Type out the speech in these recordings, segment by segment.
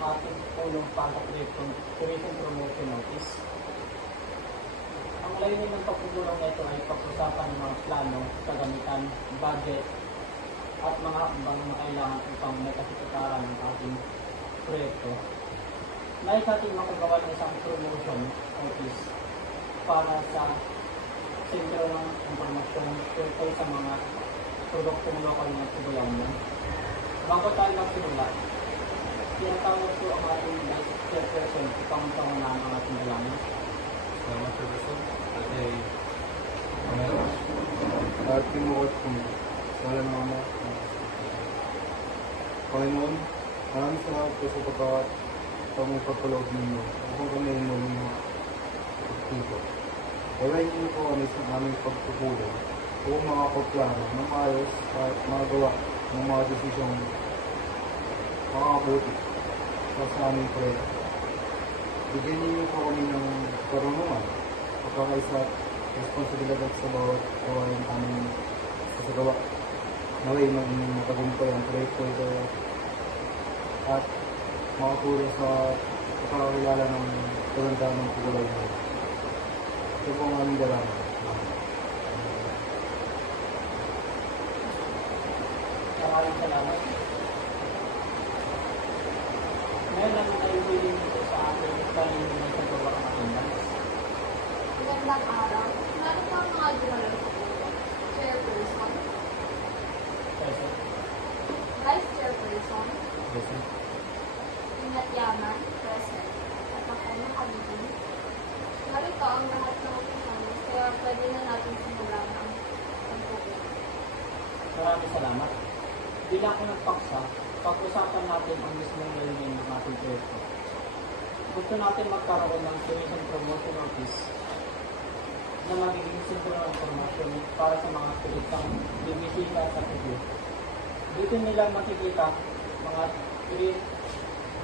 ang ating ulong proyektong Tourism Promotion Office. Ang layunin ng pagpupulong nito ay pag-usapan ng mga plano, kagamitan, budget, at mga hakbang na kailangan upang makasipataran ng ating proyekto. Nais natin makagawa ng isang promotion office para sa sentro ng impormasyon tungkol sa mga produktong lokal na Tubulangan. Bago tayo magsimula, tinatawag ko ang ating Vice Chairperson upang pangunahan ang ating dalangin. Salamat sa gusto. At at pinuot kung wala na mo. Panginoon, maraming salamat po sa pagpapaloob ninyo. Kung kami mo ninyo dito. Gawin niyo po kami sa aming pagpupulong kung mga pagplano ng maayos at magawa ng mga desisyong makakabuti sa aming proyekto. Bigyan niyo po kami ng karunungan, pagkakaisa at responsibilidad sa bawat gawain aming kasagawa. Naway maging matagumpay ang proyekto ito at makatulong sa pagkakilala ng kagandahan ng Tubulangan. Ito po ang aming dalangin. Maraming salamat. Ngayon naman ay willing dito sa ating kanina na paggawa ng attendance. Magandang araw. Meron po ang mga dumalang Chairperson, Present. Vice Chairperson, Present. Ingat Yaman, Present, at ako ng Kalibin. Narito ang lahat ng opisyalis, kaya pwede na natin simulan ang pagpupulong. Maraming salamat. Bilang unang paksa, pag-usapan natin ang mismong layunin ng ating proyekto. Gusto natin magkaroon ng Tourism Promotion Office na magiging sentro ng informasyon para sa mga turistang bibisita sa Cebu. Dito nila makikita mga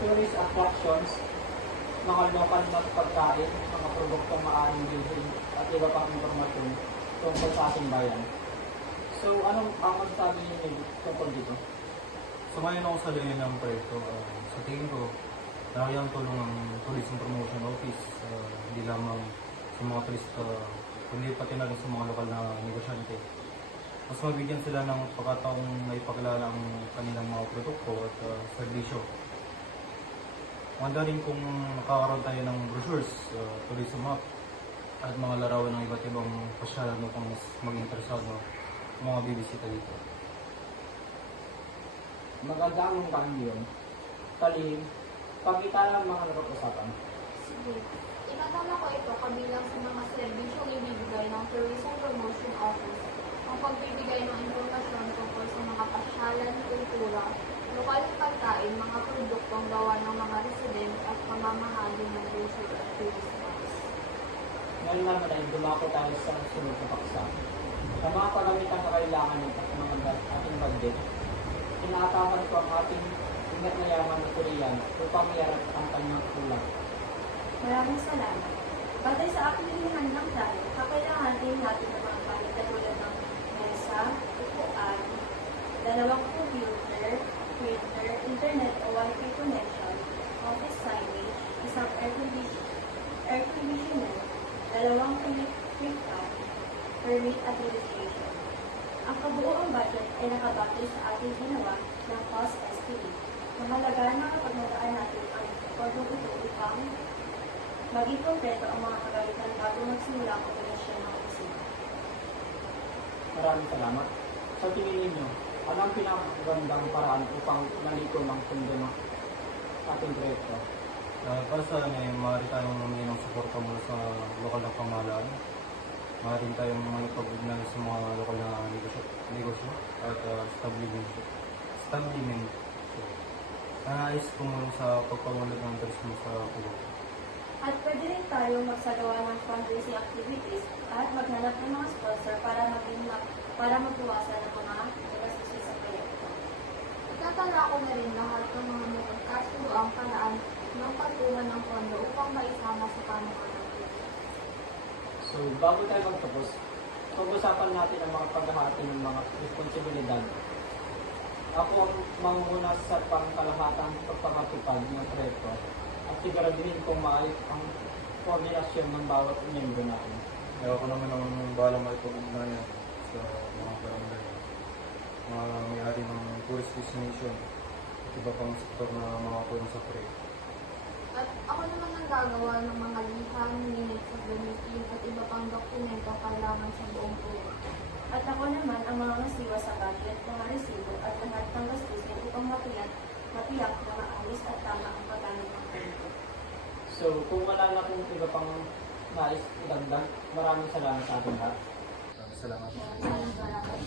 tourist attractions, mga lokal na pagkain, mga produktong maaaring bilhin at iba pang informasyon tungkol sa ating bayan. So, anong ang magsabi niyo tungkol dito? Sumayon ako sa linya ng proyekto. Sa tingin ko, laki ang tulong ng Tourism Promotion Office. Hindi lamang sa mga turista, kundi pati na rin sa mga lokal na negosyante. Mas mabigyan sila ng pagkataong maipakilala ang kanilang mga produkto at serbisyo. Maganda rin kung nakakaroon tayo ng brochures, tourism map, at mga larawan ng iba't ibang pasyalan upang mas mag-interesado mga bibisita dito. Maganda ang mungkahan yun. Kalihim, pagkita ng mga napag-usapan. Sige. Inatala ko ito kabilang sa mga serbisyong ibibigay ng Tourism Promotion Office, ang pagbibigay ng impormasyon tungkol sa mga pasyalan, kultura, lokal na pagkain, mga produktong gawa ng mga residents at pamamahagi ng brochure at tourist maps. Ngayon naman ay dumako tayo sa sunod na paksa. Sa mga pagamitan na kailangan ng mga ating budget, inaatapan ko ang ating ingat na yaman na Korean upang mayarap ang kanyang kulang. Maraming salamat. Batay sa aking hinihan ng plano, kakailangan din natin ng mga gamit na tulad ng mesa, upuan, dalawang computer, printer, internet o wifi connection, office signage, isang air conditioner, dalawang quick pad, permit at registration. Ang kabuoang budget ay nakabatay sa ating ginawa ng cost estimate. Mahalaga na kapag nagaan natin ang kodong ito upang maging kompleto ang mga kagamitan bago magsimula ang operasyon ng opisina. Maraming salamat. Sa tingin ninyo, ano ang pinakagandang paraan upang nalito ng pundo ng ating proyekto? Para sa akin, maaari tayong humingi ng suporta mula sa lokal na pamahalaan. Maaari tayong makipag-ugnayan sa mga lokal na negosyo at establishment. Nais tumulong sa pagpawalad ng turismo sa Cebu. At pwede rin tayo magsagawa ng fundraising activities at maghanap ng mga sponsor para magbuwasan ng mga negosyo sa proyekto. Itatala ko na rin lahat ng mga magkakasuang paraan ng pagkuha ng pondo upang maisama sa panukalan. So, bago tayo magtapos, pag-usapan natin ang mga paghahati ng mga responsibilidad Ako ang manguna sa pangkalahatang pagpapatupad ng proyekto at siguraduhin kong maayos ang koordinasyon ng bawat miyembro natin. Kaya ako naman ang bahala makipag-ugnayan sa mga barangay, mga may-ari ng tourist destination at iba pang sektor na makakulong sa proyekto. At ako naman ang gagawa ng mga lihan, minutes of the meeting at iba pang dokumento kailangan sa buong proyekto. At ako naman ang mga masiwa sa budget, mga resibo at lahat ng gastusin upang matiyak na maayos at tama ang paggamit ng proyekto. So kung wala na kung iba pang nais idagdag, maraming salamat sa ating lahat. Salamat. Maraming salamat.